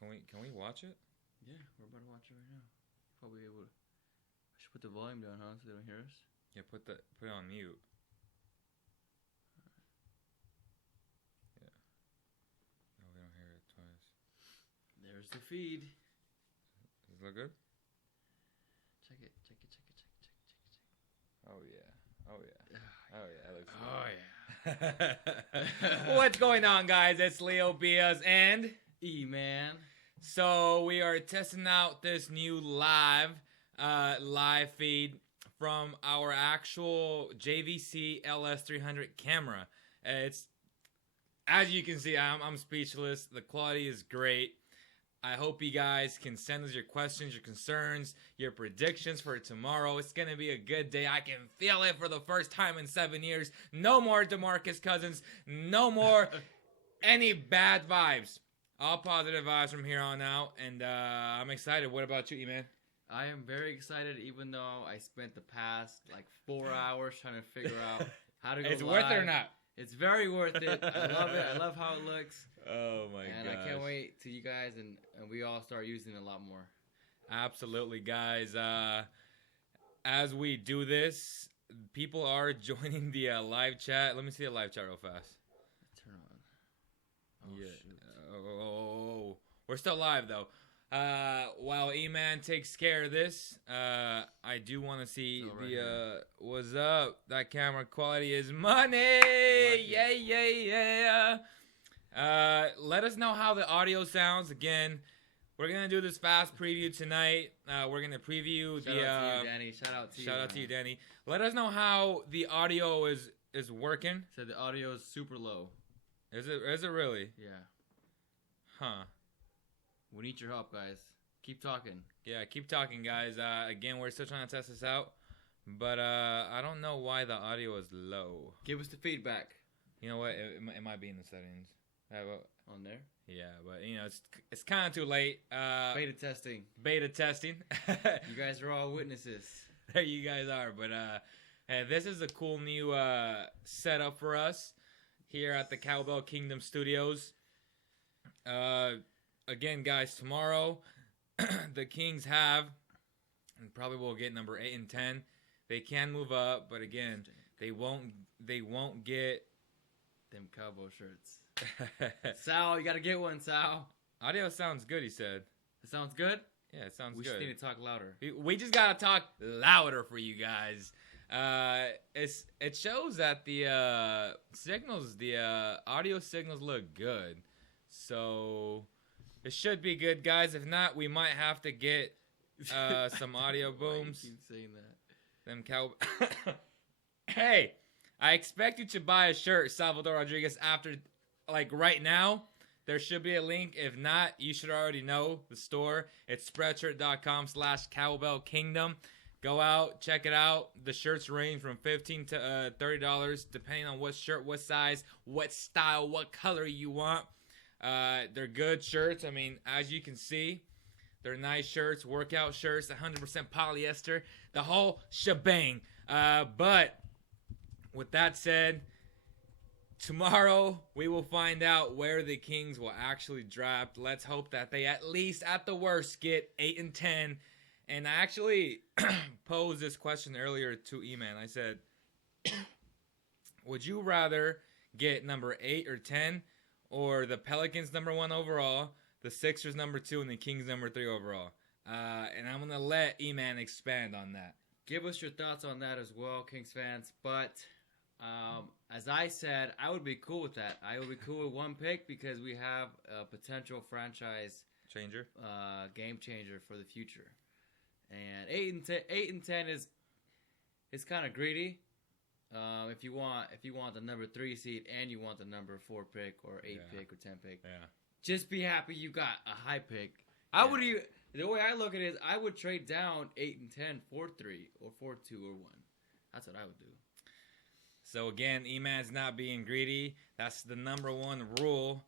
Can we watch it? Yeah, we're about to watch it right now. Probably able to. I should put the volume down, huh, so they don't hear us. Yeah, put it on mute. Yeah. No, we don't hear it twice. There's the feed. Does it look good? Check it. Oh yeah. Oh yeah. That looks Oh good. yeah. What's going on, guys? It's Leo Bias and E-Man. So we are testing out this new live feed from our actual JVC LS300 camera. It's, as you can see, I'm speechless. The quality is great. I hope you guys can send us your questions, your concerns, your predictions for tomorrow. It's going to be a good day. I can feel it for the first time in 7 years. No more DeMarcus Cousins. No more any bad vibes. All positive vibes from here on out. And I'm excited. What about you, E-Man? I am very excited, even though I spent the past 4 hours trying to figure out how to go It's live. worth it or not? It's very worth it. I love it. I love how it looks. Oh my god! And I can't wait till you guys and we all start using it a lot more. Absolutely, guys. As we do this, people are joining the live chat. Let me see the live chat real fast. Turn on. Oh, yeah. shoot. Oh, we're still live though. While E-Man takes care of this, I do want to see what's up. That camera quality is money. Yeah. Let us know how the audio sounds. Again, we're gonna do this fast preview tonight. We're gonna preview Shout out to you, Danny. Shout out to you, Danny. Let us know how the audio is working. So the audio is super low. Is it really? Yeah. Huh. We need your help, guys. Keep talking. Yeah, keep talking, guys. Again, we're still trying to test this out, but I don't know why the audio is low. Give us the feedback. You know what? It might be in the settings. On there? Yeah, but it's kind of too late. Beta testing. You guys are all witnesses. There you guys are. But this is a cool new setup for us here at the Cowbell Kingdom Studios. Again, guys, tomorrow the Kings have, and probably will get number 8 and 10. They can move up, but again, they won't get them Cowboy shirts. Sal, you gotta get one, Sal. Audio sounds good, he said. It sounds good? Yeah, it sounds good. We just need to talk louder. We just gotta talk louder for you guys. It shows that the signals, the audio signals look good. So it should be good, guys. If not, we might have to get some audio booms. Why you keep saying that? Them cow. Hey, I expect you to buy a shirt, Salvador Rodriguez, after, right now. There should be a link. If not, you should already know the store. It's spreadshirt.com/cowbellkingdom. Go out, check it out. The shirts range from $15 to $30, depending on what shirt, what size, what style, what color you want. They're good shirts. I mean, as you can see, they're nice shirts, workout shirts, 100% polyester, the whole shebang. But with that said, tomorrow we will find out where the Kings will actually draft. Let's hope that they at least, at the worst, get 8 and 10. And I actually posed this question earlier to E-Man. I said, would you rather get number 8 or 10, or the Pelicans number 1 overall, the Sixers number 2, and the Kings number 3 overall? And I'm going to let E-Man expand on that. Give us your thoughts on that as well, Kings fans. But as I said, I would be cool with that. I would be cool with 1 pick because we have a potential franchise changer, game changer for the future. And 8 and 10 is kind of greedy. If you want the number 3 seed and you want the number 4 pick or 8 pick or 10 pick, just be happy you got a high pick. The way I look at it is I would trade down 8 and 10 for 3 or 4-2 or 1. That's what I would do. So again, E-Man's not being greedy. That's the number 1 rule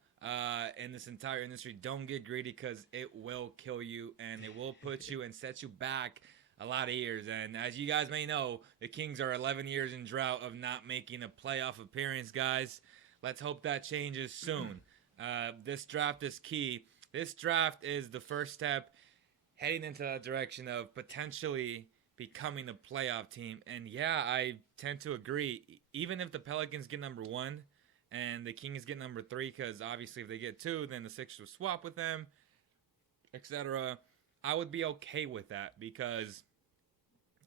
in this entire industry. Don't get greedy because it will kill you and it will put you and set you back a lot of years. And as you guys may know, the Kings are 11 years in drought of not making a playoff appearance, guys. Let's hope that changes soon. This draft is key. This draft is the first step heading into that direction of potentially becoming a playoff team. And yeah, I tend to agree. Even if the Pelicans get number 1 and the Kings get number 3, because obviously if they get 2, then the Sixers will swap with them, etc. I would be okay with that because,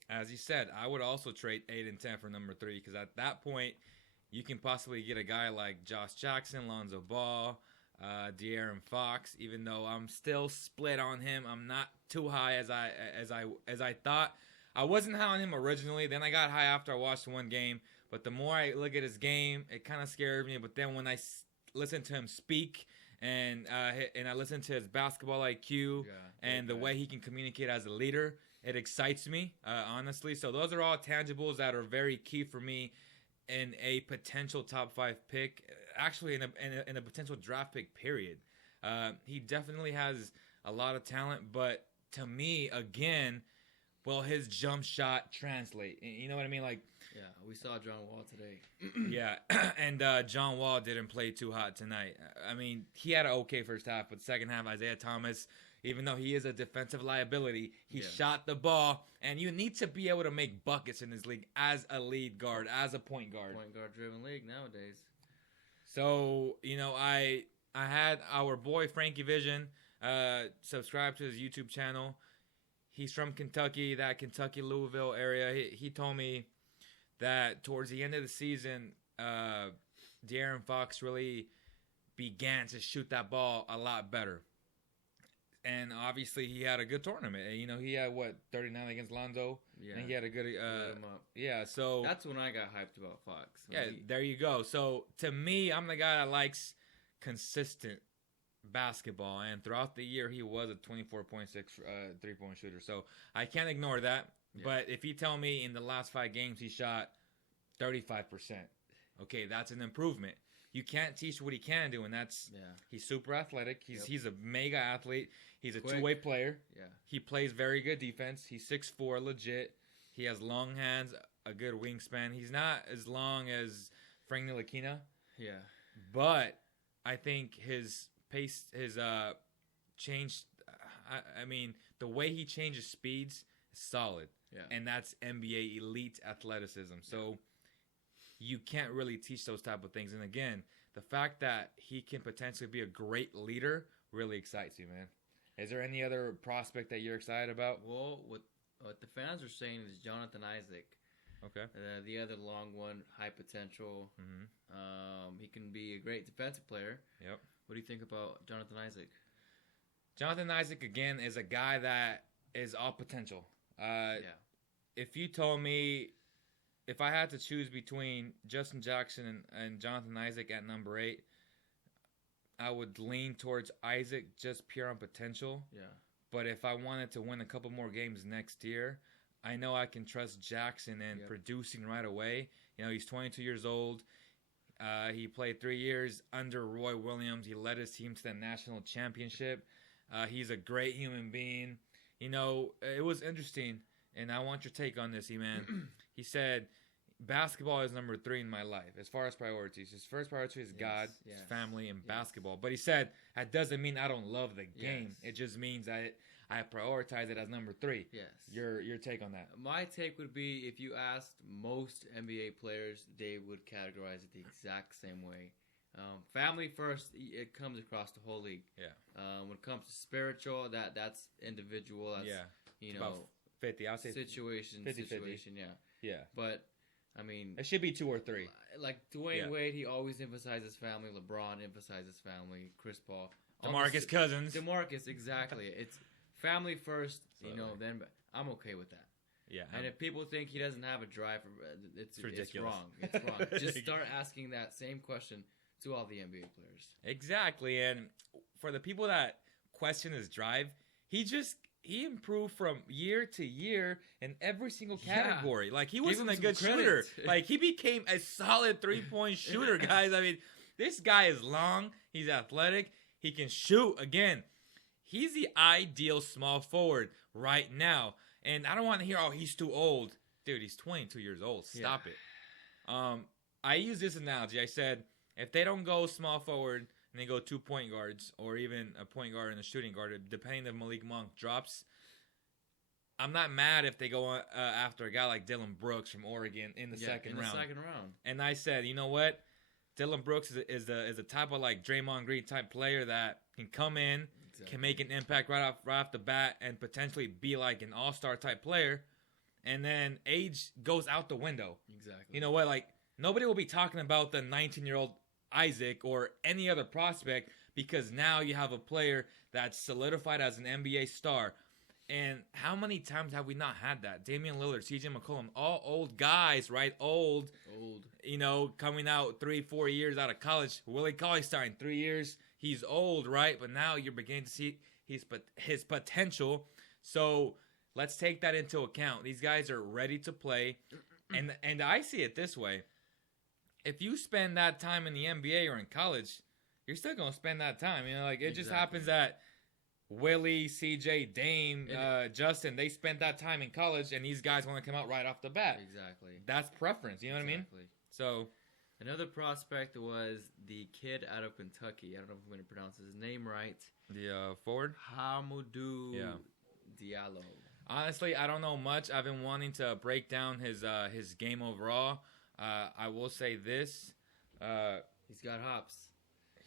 as you said, I would also trade 8 and 10 for number 3 because at that point, you can possibly get a guy like Josh Jackson, Lonzo Ball, De'Aaron Fox. Even though I'm still split on him, I'm not too high as I thought. I wasn't high on him originally. Then I got high after I watched one game. But the more I look at his game, it kind of scared me. But then when I listen to him speak and I listen to his basketball IQ and the way he can communicate as a leader, it excites me, honestly. So those are all tangibles that are very key for me in a potential top 5 pick, actually in a potential draft pick period. He definitely has a lot of talent, but to me, again, will his jump shot translate? You know what I mean? Like, yeah, we saw John Wall today. Yeah, and John Wall didn't play too hot tonight. I mean, he had an okay first half, but second half, Isaiah Thomas, even though he is a defensive liability, he shot the ball, and you need to be able to make buckets in this league as a lead guard, as a point guard. Point guard driven league nowadays. So, you know, I had our boy Frankie Vision subscribe to his YouTube channel. He's from Kentucky, that Kentucky Louisville area. He told me that towards the end of the season, De'Aaron Fox really began to shoot that ball a lot better. And obviously, he had a good tournament. You know, he had, 39 against Lonzo? Yeah. And he had a good... yeah, so... That's when I got hyped about Fox. Yeah, there you go. So, to me, I'm the guy that likes consistent basketball. And throughout the year, he was a 24.6 three-point shooter. So, I can't ignore that. Yeah. But if you tell me in the last 5 games he shot 35%, okay, that's an improvement. You can't teach what he can do, and that's he's super athletic. He's a mega athlete. He's a two-way player. Yeah. He plays very good defense. He's 6'4", legit. He has long hands, a good wingspan. He's not as long as Frank Ntilikina. Yeah. But I think his pace, his change, I mean, the way he changes speeds is solid. Yeah. And that's NBA elite athleticism. So you can't really teach those type of things. And again, the fact that he can potentially be a great leader really excites you, man. Is there any other prospect that you're excited about? Well, what the fans are saying is Jonathan Isaac. Okay. The other long one, high potential. Mm-hmm. He can be a great defensive player. Yep. What do you think about Jonathan Isaac? Jonathan Isaac, again, is a guy that is all potential. If you told me, if I had to choose between Justin Jackson and Jonathan Isaac at number 8, I would lean towards Isaac just pure on potential. Yeah. But if I wanted to win a couple more games next year, I know I can trust Jackson in producing right away. You know, he's 22 years old. He played 3 years under Roy Williams. He led his team to the national championship. He's a great human being. You know, it was interesting, and I want your take on this, E-Man. He said, basketball is number 3 in my life as far as priorities. His first priority is God, his family, and basketball. But he said, that doesn't mean I don't love the game. It just means I prioritize it as number 3. Yes. Your take on that? My take would be, if you asked most NBA players, they would categorize it the exact same way. Family first, it comes across the whole league. Yeah. When it comes to spiritual, that's individual. That's, you know, about 50. I'll say situation. 50-50. Yeah. But I mean, it should be 2 or 3. Like Dwayne Wade, he always emphasizes family. LeBron emphasizes family. Chris Paul, DeMarcus Cousins. DeMarcus, exactly. It's family first. You know, then I'm okay with that. Yeah. And if people think he doesn't have a drive, it's ridiculous. It's wrong. It's wrong. Just start asking that same question to all the NBA players. Exactly. And for the people that question his drive, he improved from year to year in every single category. Like, he wasn't a good shooter. Like, he became a solid 3-point shooter, guys. I mean, this guy is long. He's athletic. He can shoot. Again, he's the ideal small forward right now. And I don't want to hear, oh, he's too old. Dude, he's 22 years old. Stop it. I use this analogy. I said, if they don't go small forward and they go 2 point guards or even a point guard and a shooting guard, depending if Malik Monk drops. I'm not mad if they go after a guy like Dylan Brooks from Oregon in the second round. And I said, you know what? Dylan Brooks is the type of like Draymond Green type player that can come in, can make an impact right off the bat, and potentially be like an all-star type player. And then age goes out the window. Exactly. You know what? Like, nobody will be talking about the 19-year-old Isaac or any other prospect because now you have a player that's solidified as an NBA star. And how many times have we not had that? Damian Lillard, CJ McCollum, all old guys, right? Old. You know, coming out 3-4 years out of college. Willie Cauley-Stein, 3 years. He's old, right? But now you're beginning to see his potential. So let's take that into account. These guys are ready to play. And I see it this way. If you spend that time in the NBA or in college, you're still going to spend that time. You know, like it just happens that Willie, CJ, Dame, Justin, they spent that time in college, and these guys want to come out right off the bat. Exactly. That's preference. You know what I mean? So another prospect was the kid out of Kentucky. I don't know if I'm going to pronounce his name right. The forward? Hamidou Diallo. Honestly, I don't know much. I've been wanting to break down his game overall. I will say this. He's got hops.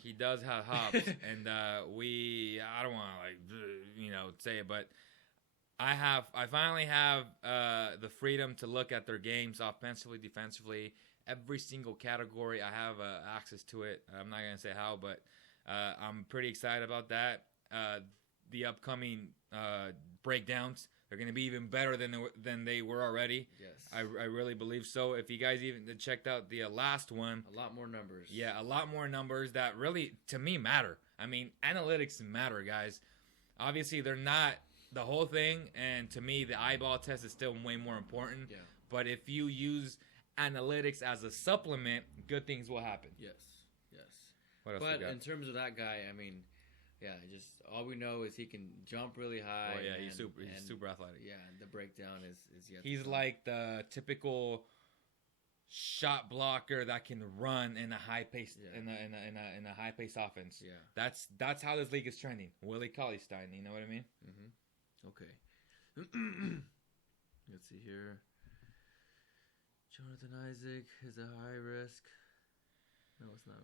He does have hops, and I don't want to say it, but I finally have the freedom to look at their games offensively, defensively, every single category. I have access to it. I'm not gonna say how, but I'm pretty excited about that. The upcoming breakdowns. They're going to be even better than they were already. Yes. I really believe so. If you guys even checked out the last one. A lot more numbers. Yeah, a lot more numbers that really, to me, matter. I mean, analytics matter, guys. Obviously, they're not the whole thing, and to me, the eyeball test is still way more important. Yeah. But if you use analytics as a supplement, good things will happen. Yes. What else but we got? In terms of that guy, I mean, yeah, just all we know is he can jump really high. Oh yeah, he's super athletic. Yeah, the breakdown is yet. He's like the typical shot blocker that can run in a high pace in a high pace offense. Yeah, that's how this league is trending. Willie Cauley-Stein, you know what I mean? Mm-hmm. Okay. Let's see here. Jonathan Isaac is a high risk. No, it's not.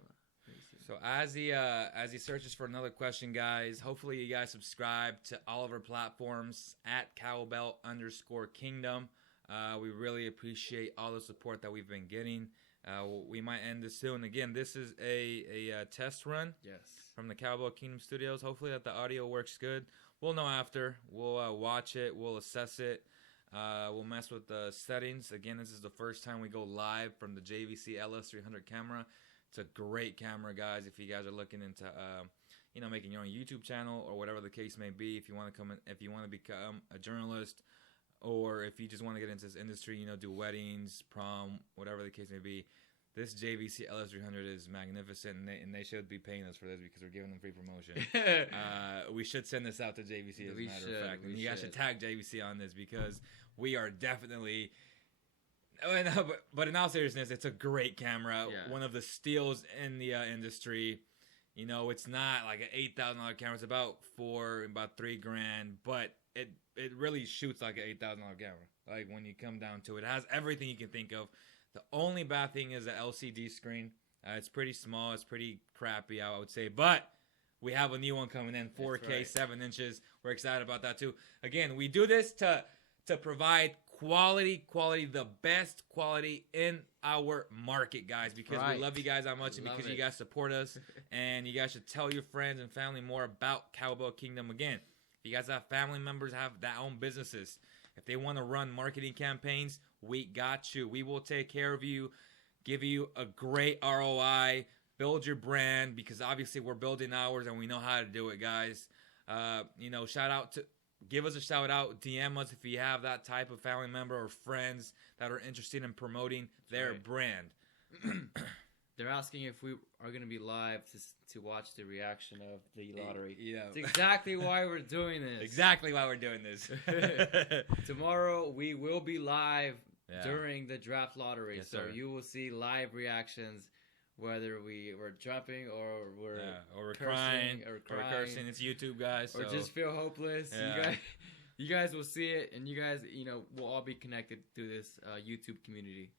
So as he searches for another question, guys, hopefully you guys subscribe to all of our platforms at Cowbell_Kingdom. We really appreciate all the support that we've been getting. We might end this soon. Again, this is a test run. Yes. From the Cowbell Kingdom Studios. Hopefully that the audio works good. We'll know after. We'll watch it. We'll assess it. We'll mess with the settings. Again, this is the first time we go live from the JVC LS300 camera. It's a great camera, guys. If you guys are looking into, making your own YouTube channel or whatever the case may be, if you want to become a journalist, or if you just want to get into this industry, do weddings, prom, whatever the case may be, this JVC LS300 is magnificent, and they should be paying us for this because we're giving them free promotion. We should send this out to JVC as a matter of fact, and you guys should tag JVC on this because we are definitely. But in all seriousness, it's a great camera. Yeah. One of the steals in the industry. It's not like an $8,000 camera. It's about $3,000, but it really shoots like an $8,000 camera. Like when you come down to it, it has everything you can think of. The only bad thing is the LCD screen. It's pretty small. It's pretty crappy, I would say. But we have a new one coming in, 4K, right. 7 inches. We're excited about that too. Again, we do this to provide quality, the best quality in our market, guys, because we love you guys that much and because you guys support us. And you guys should tell your friends and family more about Cowbell Kingdom. Again, if you guys have family members have their own businesses, if they want to run marketing campaigns, we got you. We will take care of you, give you a great ROI, build your brand, because obviously we're building ours and we know how to do it, guys. Give us a shout out, DM us if you have that type of family member or friends that are interested in promoting their brand. They're asking if we are going to be live to watch the reaction of the lottery. Yeah. That's exactly why we're doing this. Exactly why we're doing this. Tomorrow we will be live during the draft lottery. Yes, so sir. you will see live reactions whether we're jumping or we're or we're cursing crying or or crying. cursing. It's YouTube, guys. or So. just feel hopeless. Yeah. You guys will see it, and you guys, we'll all be connected through this YouTube community.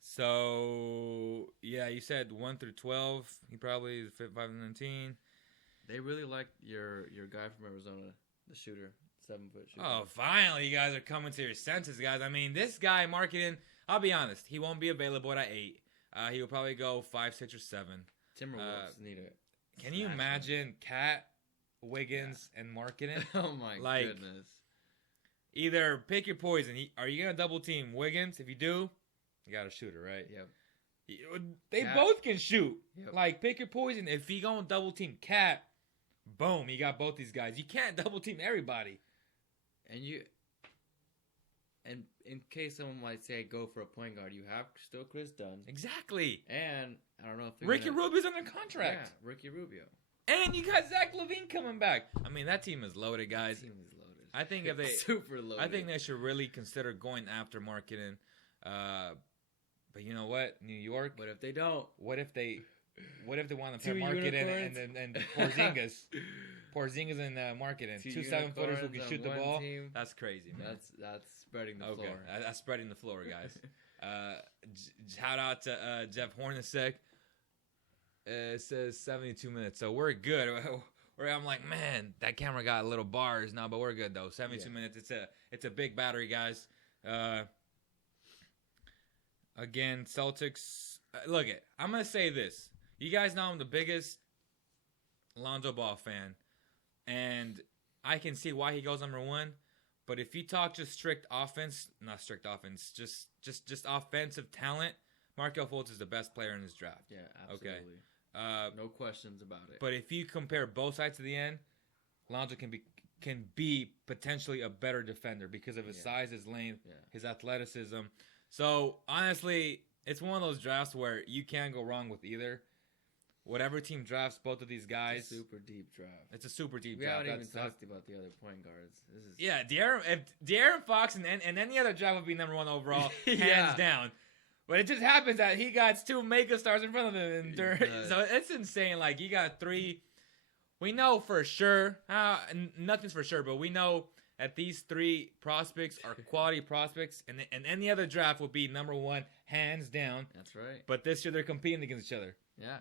So yeah, you said 1 through 12. He probably is 5 and 19. They really like your guy from Arizona, the shooter, 7-foot shooter. Oh, finally, you guys are coming to your senses, guys. I mean, this guy marketing. I'll be honest, he won't be available at 8. He will probably go 5, 6, or 7. Timberwolves need it. Can you imagine Cat, Wiggins, and marketing? Oh my goodness! Either pick your poison. Are you gonna double team Wiggins? If you do, you got a shooter, right? Yep. They Cat. both can shoot. Yep. Like, pick your poison. If you go and double team Cat, boom, you got both these guys. You can't double team everybody. And in case someone might say go for a point guard, you have still Chris Dunn. Exactly. And I don't know if Ricky Rubio's under contract. Yeah, Ricky Rubio. And you got Zach LaVine coming back. I mean, that team is loaded, guys. That team is loaded. I think if they super loaded. I think they should really consider going after marketing. But you know what, New York. But if they don't, What if they want to Two put marketing unicorns? and Porzingis and marketing, 2 7-footers who can unicorns shoot the on one ball? team. That's crazy, man. That's spreading the Okay, floor. that's spreading the floor, guys. Shout out to Jeff Hornacek. It says 72 minutes, so we're good. Where I'm like, man, that camera got a little bars now, but we're good though. 72 minutes. It's a big battery, guys. Again, Celtics. Look it. I'm gonna say this. You guys know I'm the biggest Lonzo Ball fan, and I can see why he goes number 1. But if you talk just strict offense, not strict offense, just offensive talent, Markelle Fultz is the best player in this draft. Yeah, absolutely. Okay. No questions about it. But if you compare both sides to the end, Lonzo can be potentially a better defender because of his size, his length, his athleticism. So honestly, it's one of those drafts where you can't go wrong with either. Whatever team drafts both of these guys, it's a super deep draft. It's a super deep we draft. We haven't even talked about the other point guards. If De'Aaron Fox and any other draft would be number 1 overall, Yeah. hands down. But it just happens that he got 2 mega stars in front of him. So it's insane. Like, you got 3. We know for sure. Nothing's for sure, but we know that these 3 prospects are quality prospects, and any other draft would be number 1, hands down. That's right. But this year they're competing against each other. Yeah.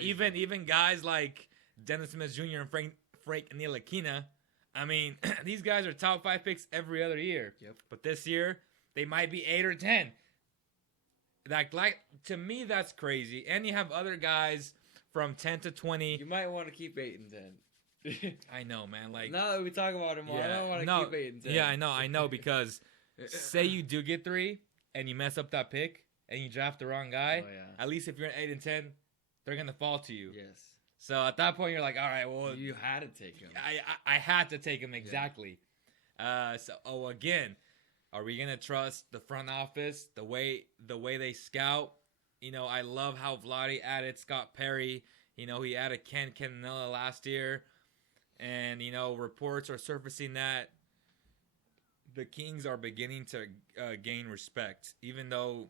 Even guys like Dennis Smith Jr. and Frank Ntilikina, I mean, these guys are top 5 picks every other year. Yep. But this year, they might be 8 or 10. Like to me, that's crazy. And you have other guys from 10 to 20. You might want to keep 8 and 10. I know, man. Like, now that we talk about them all, I don't want to keep 8 and 10. Yeah, I know, because say you do get 3 and you mess up that pick and you draft the wrong guy. Oh, yeah. At least if you're at 8 and 10, they're gonna fall to you. Yes. So at that point, you're like, all right, well, you had to take him. I had to take him, exactly. Yeah. Again, are we gonna trust the front office, the way they scout? I love how Vlade added Scott Perry. He added Ken Canella last year, and reports are surfacing that the Kings are beginning to gain respect, even though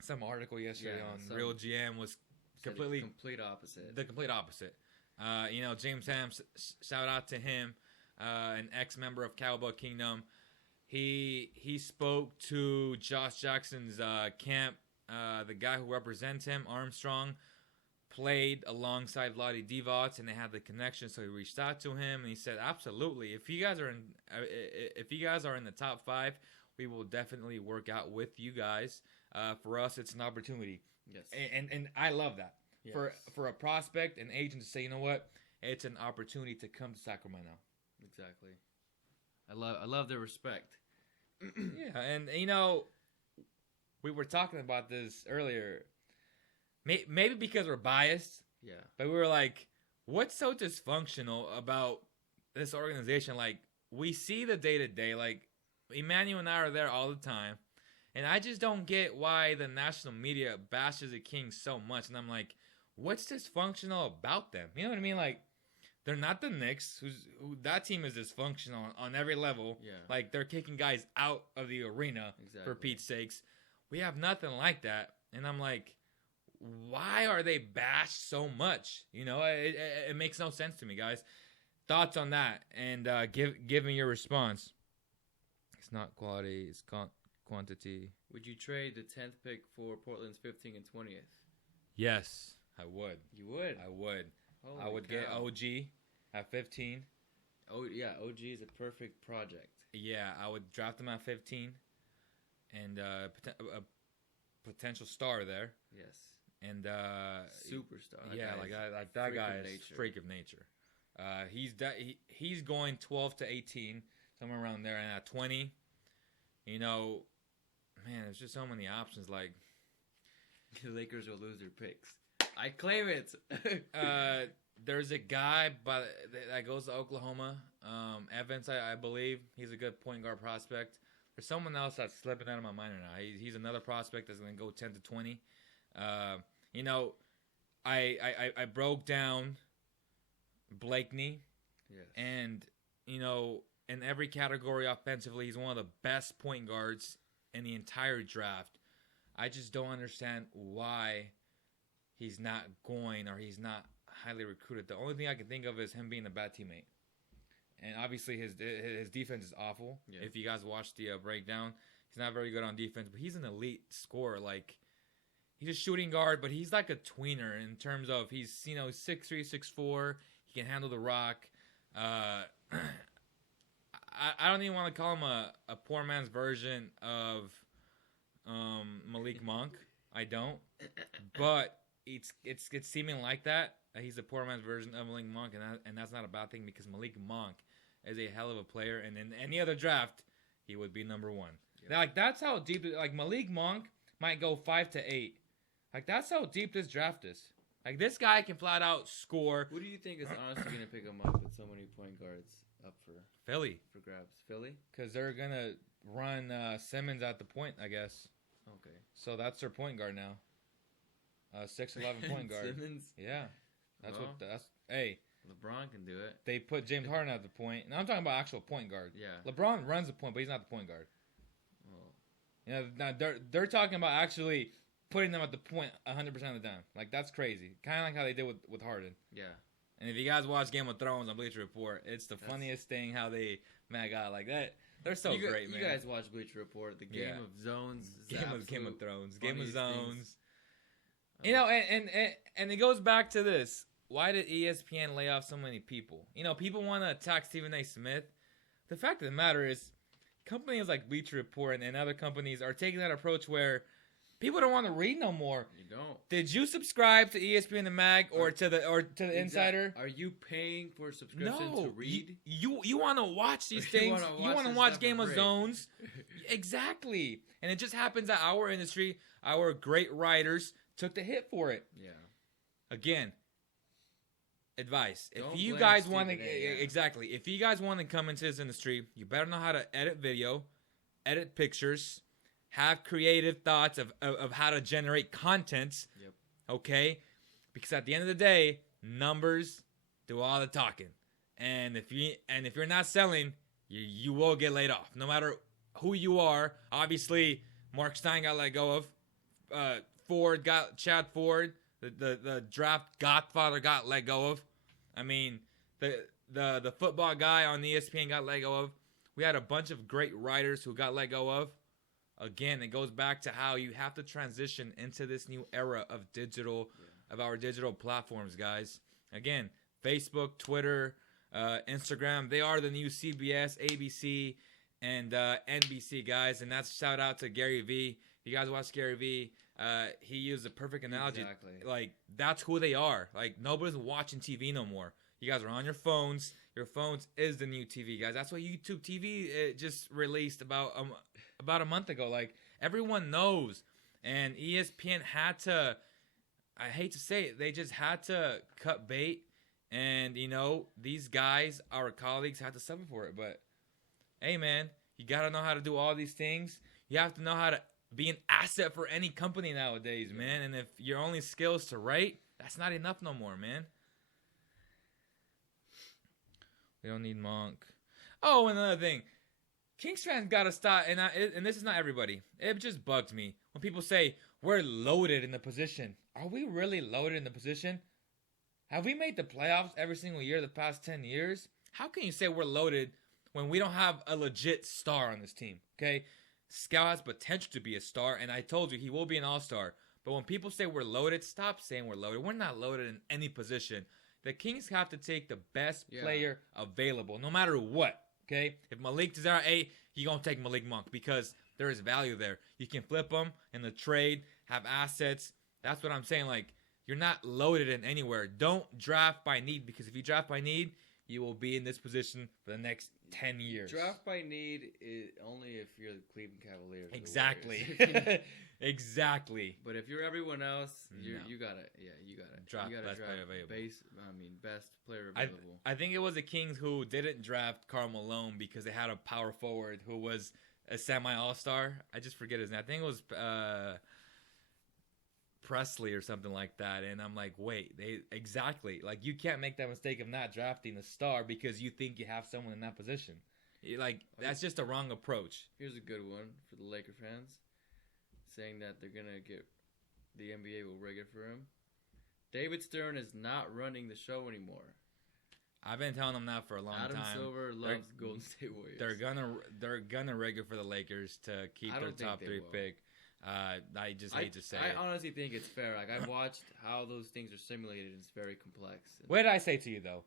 some article yesterday on Real GM was complete opposite. The complete opposite. James Ham, shout out to him, an ex-member of Cowboy Kingdom. He spoke to Josh Jackson's camp. The guy who represents him, Armstrong, played alongside Vlade Divac, and they had the connection. So he reached out to him, and he said, "Absolutely, if you guys are in the top 5, we will definitely work out with you guys. For us, it's an opportunity." Yes. And I love that. Yes. For a prospect and agent to say, you know what, it's an opportunity to come to Sacramento. Exactly. I love their respect. Yeah, and we were talking about this earlier. Maybe because we're biased. Yeah. But we were like, what's so dysfunctional about this organization? Like, we see the day-to-day. Like, Emmanuel and I are there all the time. And I just don't get why the national media bashes the Kings so much. And I'm like, what's dysfunctional about them? You know what I mean? Like, they're not the Knicks, who that team is dysfunctional on every level. Yeah. Like, they're kicking guys out of the arena, for Pete's sakes. We have nothing like that. And I'm like, why are they bashed so much? You know, it makes no sense to me, guys. Thoughts on that, and give me your response. It's not quality, it's quantity. Would you trade the 10th pick for Portland's 15th and 20th? Yes, I would. You would? I would. Holy I would cow. get OG at 15. Oh, yeah, OG is a perfect project. Yeah, I would draft him at 15, and a potential star there. Yes. And Superstar. yeah, That that freak guy of is nature. freak of nature. He's going 12 to 18, somewhere around there, and at 20, you know, man, there's just so many options. Like, The Lakers will lose their picks. I claim it. there's a guy that goes to Oklahoma, Evans, I believe. He's a good point guard prospect. There's someone else that's slipping out of my mind right now. He's another prospect that's going to go 10 to 20. You know, I broke down Blakeney, Yes. and you know, in every category offensively, he's one of the best point guards in the entire draft. I just don't understand why he's not going, or he's not highly recruited. The only thing I can think of is him being a bad teammate. And obviously his defense is awful. Yeah. If you guys watch the breakdown, he's not very good on defense, but he's an elite scorer. Like, he's a shooting guard, but he's like a tweener in terms of he's 6'3", 6'4". He can handle the rock. I don't even want to call him a poor man's version of Malik Monk. I don't, but it's seeming like that. He's a poor man's version of Malik Monk, and that's not a bad thing, because Malik Monk is a hell of a player, and in any other draft, he would be number one. Yep. Like, that's how deep. Like, Malik Monk might go 5 to 8. Like, that's how deep this draft is. Like, this guy can flat out score. Who do you think is honestly going to pick him up with so many point guards up for Philly, grabs? Philly? because they're gonna run Simmons at the point, I guess. Okay. So that's their point guard now. 6'11" point guard. Simmons? Yeah, that's Well. what. That's hey. LeBron can do it. They put James Harden at the point. Now I'm talking about actual point guard. Yeah. LeBron runs the point, but he's not the point guard. Well, You know, now they're talking about actually putting them at the point 100% of the time. Like, that's crazy. Kind of like how they did with Harden. yeah. And if you guys watch Game of Thrones on Bleacher Report, it's the That's- funniest thing how they God like that. They're so great, man. You guys watch Bleacher Report. The Game Yeah. of Zones. Is the Game of absolute Thrones, Game of funniest things. Zones. You know, and it goes back to this. Why did ESPN lay off so many people? You know, people want to attack Stephen A. Smith. The fact of the matter is, companies like Bleacher Report and other companies are taking that approach where people don't want to read no more. You don't. Did you subscribe to ESPN the Mag or to the Insider? Are you paying for a subscription No, to read? you want to watch these You things. wanna You watch want to this watch stuff Game for of free. Zones. Exactly. And it just happens that our industry, our great writers, took the hit for it. Yeah. Again, advice. Don't If you blame guys want to Stephen A, yeah. exactly, if you guys want to come into this industry, you better know how to edit video, edit pictures, have creative thoughts of how to generate content. Yep. Okay? Because at the end of the day, numbers do all the talking. And if you're not selling, you will get laid off. No matter who you are. Obviously, Mark Stein got let go of. Chad Ford, the draft godfather, got let go of. I mean, the football guy on ESPN got let go of. We had a bunch of great writers who got let go of. Again, it goes back to how you have to transition into this new era of digital, of our digital platforms, guys. Again, Facebook, Twitter, Instagram, they are the new CBS, ABC, and NBC, guys. And that's shout out to Gary Vee. If you guys watch Gary Vee, he used a perfect analogy. Exactly. Like, that's who they are. Like, nobody's watching TV no more. You guys are on your phones. Your phones is the new TV, guys. That's what YouTube TV just released about a month ago. Like, everyone knows. And ESPN had to, I hate to say it, they just had to cut bait. And, you know, these guys, our colleagues, had to suffer for it. But, hey, man, you got to know how to do all these things. You have to know how to be an asset for any company nowadays, man. And if your only skill is to write, that's not enough no more, man. We don't need Monk. Oh, and another thing. Kings fans got to stop, and this is not everybody. It just bugs me when people say, we're loaded in the position. Are we really loaded in the position? Have we made the playoffs every single year the past 10 years? How can you say we're loaded when we don't have a legit star on this team? Okay, Scout has potential to be a star, and I told you he will be an all-star. But when people say we're loaded, stop saying we're loaded. We're not loaded in any position. The Kings have to take the best player available, no matter what. Okay, if Malik is our A, you're going to take Malik Monk because there is value there. You can flip him in the trade, have assets. That's what I'm saying. Like, you're not loaded in anywhere. Don't draft by need, because if you draft by need, you will be in this position for the next 10 years. Draft by need is only if you're the Cleveland Cavaliers. Exactly. Exactly. But if you're everyone else, you gotta draft best player available. Best player available. I think it was the Kings who didn't draft Karl Malone because they had a power forward who was a semi all-star. I just forget his name. I think it was Presley or something like that. And I'm like, wait, exactly. Like, you can't make that mistake of not drafting a star because you think you have someone in that position. Like, that's just a wrong approach. Here's a good one for the Laker fans, saying that they're gonna get the NBA will rig it for him. David Stern is not running the show anymore. I've been telling them that for a long time. Adam Silver loves Golden State Warriors. They're gonna rig it for the Lakers to keep their top 3 pick. I just hate to say it. I honestly think it's fair. Like, I've watched how those things are simulated, and it's very complex. What did I say to you though?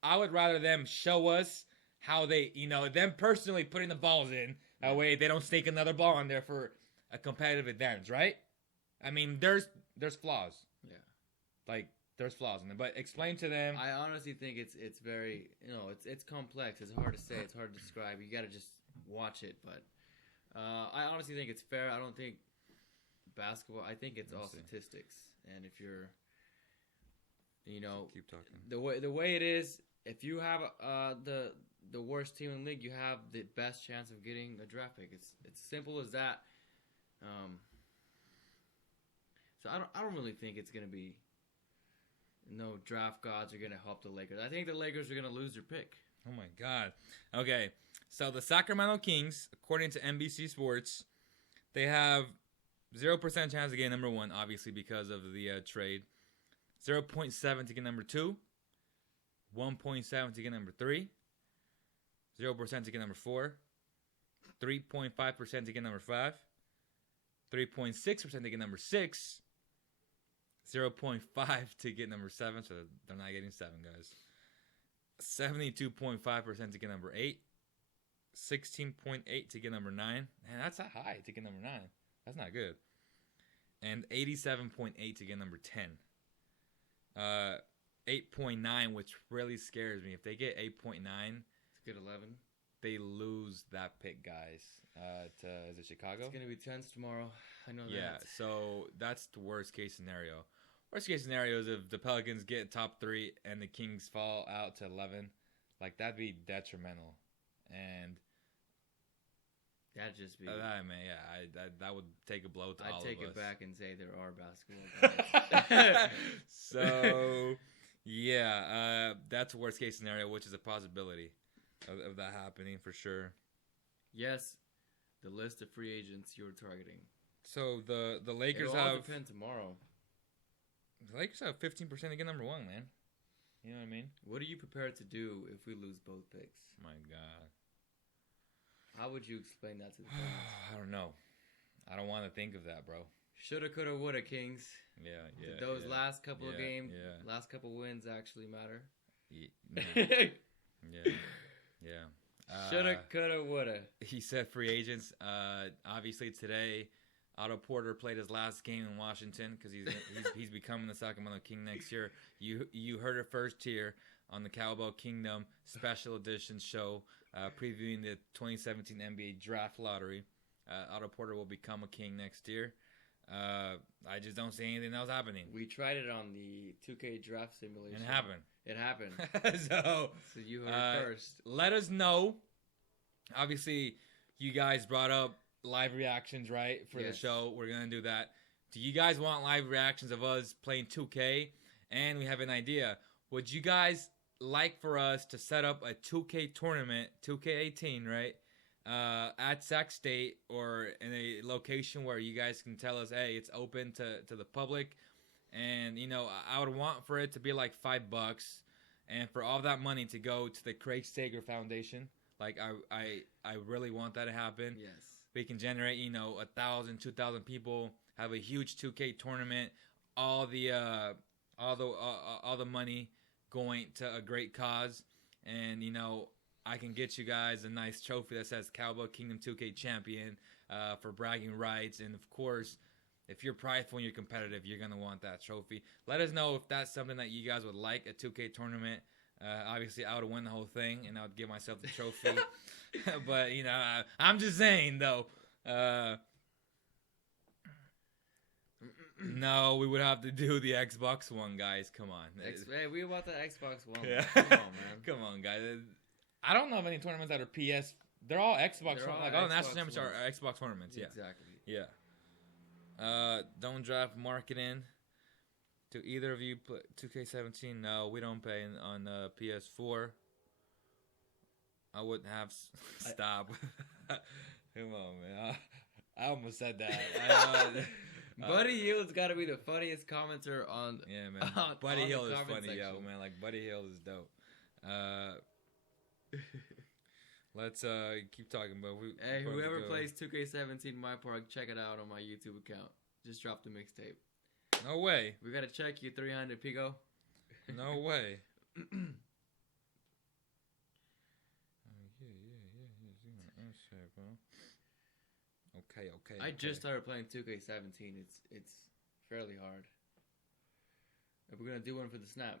I would rather them show us how they, them personally putting the balls in. That way they don't sneak another ball in there for a competitive advantage, right? I mean, there's flaws. Yeah. Like, there's flaws in it. But explain to them. I honestly think it's very, it's complex. It's hard to say. It's hard to describe. You got to just watch it. But I honestly think it's fair. I don't think basketball. I think it's all statistics. And if you're, keep talking. The way it is, if you have the worst team in the league, you have the best chance of getting a draft pick. It's simple as that. So I don't really think it's gonna be no draft gods are gonna help the Lakers. I think the Lakers are gonna lose their pick. Oh my God. Okay, so the Sacramento Kings, according to NBC Sports, they have 0% chance to get number 1, obviously because of the trade. 0.7 to get number 2. 1.7 to get number 3. 0% to get number 4. 3.5% to get number 5. 3.6% to get number 6. 0.5 to get number 7, so they're not getting 7, guys. 72.5% to get number 8. 16.8 to get number 9. Man, that's a high to get number 9. That's not good. And 87.8 to get number 10. 8.9, which really scares me. If they get 8.9, it's good 11. They lose that pick, guys. Is it Chicago? It's gonna be tense tomorrow. I know that. Yeah, so that's the worst case scenario. Worst case scenario is if the Pelicans get top 3 and the Kings fall out to 11. Like, that'd be detrimental. And that'd just be. That would take a blow to all of us. I'd take it back and say there are basketball guys. So, yeah, that's worst case scenario, which is a possibility of that happening for sure. Yes, the list of free agents you're targeting. So the Lakers It'll all depend tomorrow. The Lakers have 15% to get number 1, man. You know what I mean? What are you prepared to do if we lose both picks? My God. How would you explain that to the fans? I don't know. I don't want to think of that, bro. Shoulda, coulda, woulda, Kings. Yeah. Those last couple of games, last couple wins actually matter. Yeah. Shoulda, coulda, woulda. He said free agents. Obviously today, Otto Porter played his last game in Washington because he's becoming the Sacramento King next year. You heard it first here on the Cowbell Kingdom special edition show, previewing the 2017 NBA Draft Lottery. Otto Porter will become a King next year. I just don't see anything else happening. We tried it on the 2K draft simulation. It happened. So you heard it first. Let us know. Obviously, you guys brought up live reactions, right, for the show. We're going to do that. Do you guys want live reactions of us playing 2K? And we have an idea. Would you guys like for us to set up a 2K tournament, 2K18, right? at Sac State or in a location where you guys can tell us, hey, it's open to the public. And, I would want for it to be like $5 and for all that money to go to the Craig Sager Foundation. Like, I really want that to happen. Yes. We can generate, 1,000, 2,000 people, have a huge 2K tournament, all the money going to a great cause. And, I can get you guys a nice trophy that says Cowboy Kingdom 2K Champion for bragging rights. And, of course, if you're prideful and you're competitive, you're going to want that trophy. Let us know if that's something that you guys would like, a 2K tournament. Obviously, I would win the whole thing, and I would give myself the trophy. But, I'm just saying, though. No, we would have to do the Xbox One, guys. Come on. Hey, we want the Xbox One. Yeah. Come on, man. Come on, guys. I don't know of any tournaments that are PS. They're all Xbox. Like all the national championships are Xbox tournaments. Yeah. Exactly. Yeah. Don't draft marketing. Do either of you play 2K17? No, we don't pay on PS4. I wouldn't have. Stop. Come on, man. I almost said that. Buddy Hield's got to be the funniest commenter on. Yeah, man. Buddy Hield is funny, yo, man. Like Buddy Hield is dope. Let's keep talking about. Hey, whoever plays 2K17 My Park, check it out on my YouTube account. Just dropped the mixtape. No way. We gotta check you 300 Pigo. No way. Okay. I just started playing 2K17. It's fairly hard. If we're gonna do one for the Snap.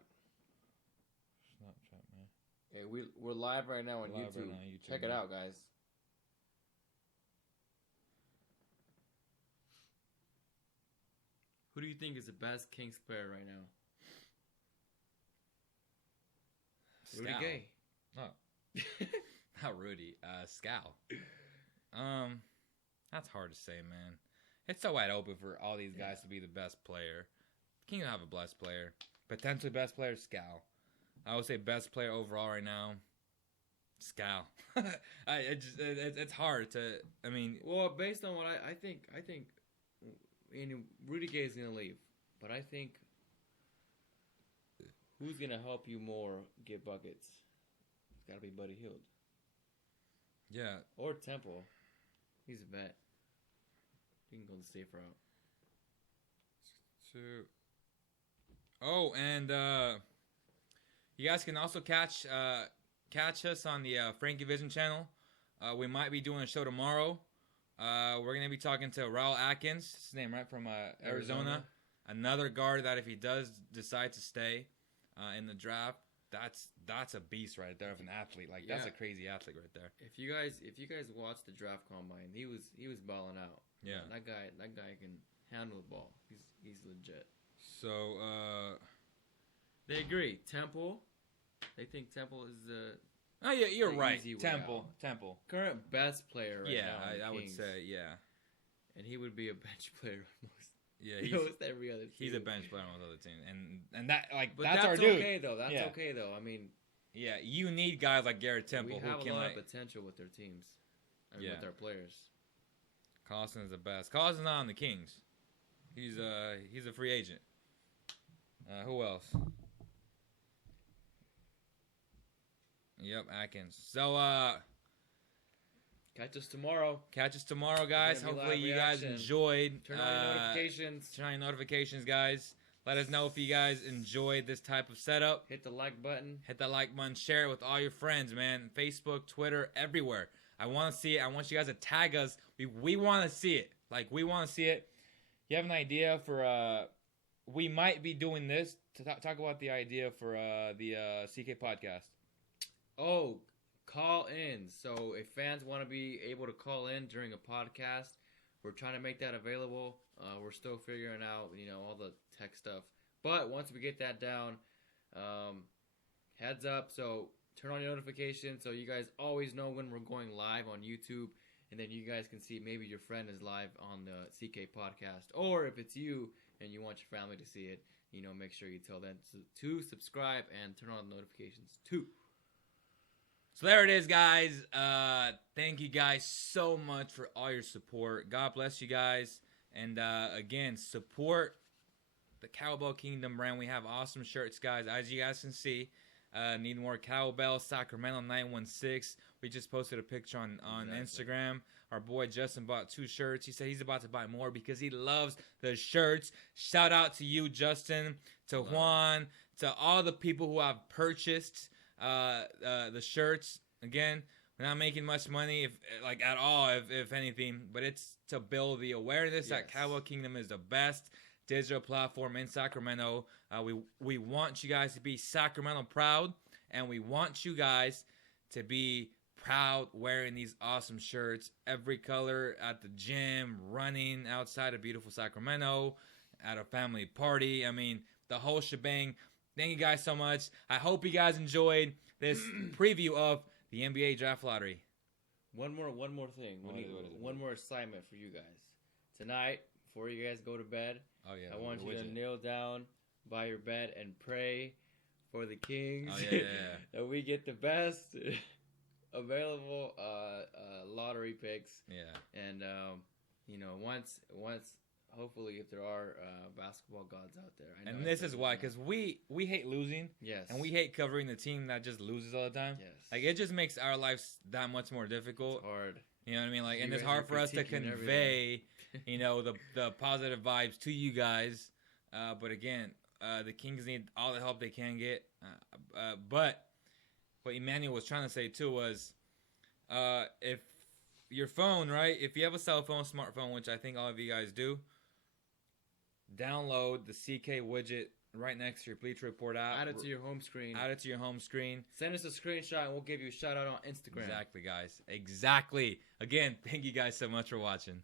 Snapchat, man. Hey, we're live right now on YouTube. Check it out, guys. Who do you think is the best Kings player right now? Rudy Gay. No. Not Rudy. Scal. That's hard to say, man. It's so wide open for all these guys to be the best player. King have a best player. Potentially best player, Scal. I would say best player overall right now, Scal. It's hard to. I mean, well, based on what I think, Rudy Gay is gonna leave, but I think who's gonna help you more get buckets? It's gotta be Buddy Hield. Yeah. Or Temple. He's a vet. He can go the safe route. Oh, and you guys can also catch us on the Frankie Vision channel. We might be doing a show tomorrow. We're going to be talking to Raul Atkins, his name, right, from Arizona. Another guard that if he does decide to stay in the draft, that's a beast right there of an athlete. Like, that's a crazy athlete right there. If you guys watch the draft combine, he was balling out. Yeah. That guy can handle the ball. He's legit. So, they agree. Temple, they think Temple is the oh yeah, you're right. Temple. Current best player right now. I would say, yeah. And he would be a bench player almost. Yeah, almost every other team. He's a bench player on the other team. And that, like, but that's our dude. Okay, though. That's okay, though. I mean, yeah, you need guys like Garrett Temple who have can, a lot of potential with their teams and with their players. Collison is the best. Collison's not on the Kings. He's a free agent. Who else? Yep, Atkins. So, catch us tomorrow. Guys. Hopefully you guys enjoyed. Turn on your notifications. Turn on your notifications, guys. Let us know if you guys enjoyed this type of setup. Hit the like button. Share it with all your friends, man. Facebook, Twitter, everywhere. I want to see it. I want you guys to tag us. We want to see it. Like, we want to see it. You have an idea for, we might be doing this to talk about the idea for the CK podcast. Oh, call in. So if fans want to be able to call in during a podcast, we're trying to make that available. We're still figuring out, all the tech stuff. But once we get that down, heads up. So turn on your notifications so you guys always know when we're going live on YouTube. And then you guys can see maybe your friend is live on the CK podcast. Or if it's you and you want your family to see it, make sure you tell them to subscribe and turn on the notifications too. So there it is, guys. Thank you guys so much for all your support. God bless you guys. And again, support the Cowbell Kingdom brand. We have awesome shirts, guys. As you guys can see, need more Cowbell Sacramento 916. We just posted a picture on Instagram. Our boy Justin bought 2 shirts. He said he's about to buy more because he loves the shirts. Shout out to you, Justin, to Juan, to all the people who have purchased the shirts. Again, we're not making much money, at all, if anything, but it's to build the awareness that Cowbell Kingdom is the best digital platform in Sacramento. We want you guys to be Sacramento proud, and we want you guys to be proud wearing these awesome shirts, every color, at the gym, running outside of beautiful Sacramento, at a family party. I mean, the whole shebang. Thank you guys so much. I hope you guys enjoyed this preview of the NBA Draft Lottery. One more thing. One more assignment for you guys. Tonight, before you guys go to bed, I want you to kneel down by your bed and pray for the Kings that we get the best available lottery picks. Yeah. And once hopefully, if there are basketball gods out there. I know and this is why, because we hate losing. Yes. And we hate covering the team that just loses all the time. Yes. Like, it just makes our lives that much more difficult. It's hard. You know what I mean? Like, You and it's guys hard are for us to critiquing convey, the positive vibes to you guys. But again, the Kings need all the help they can get. But what Emmanuel was trying to say too was, if your phone, right? If you have a cell phone, smartphone, which I think all of you guys do, download the CK widget right next to your Bleacher Report app. Add it to your home screen. Add it to your home screen. Send us a screenshot and we'll give you a shout out on Instagram. Exactly, guys. Exactly. Again, thank you guys so much for watching.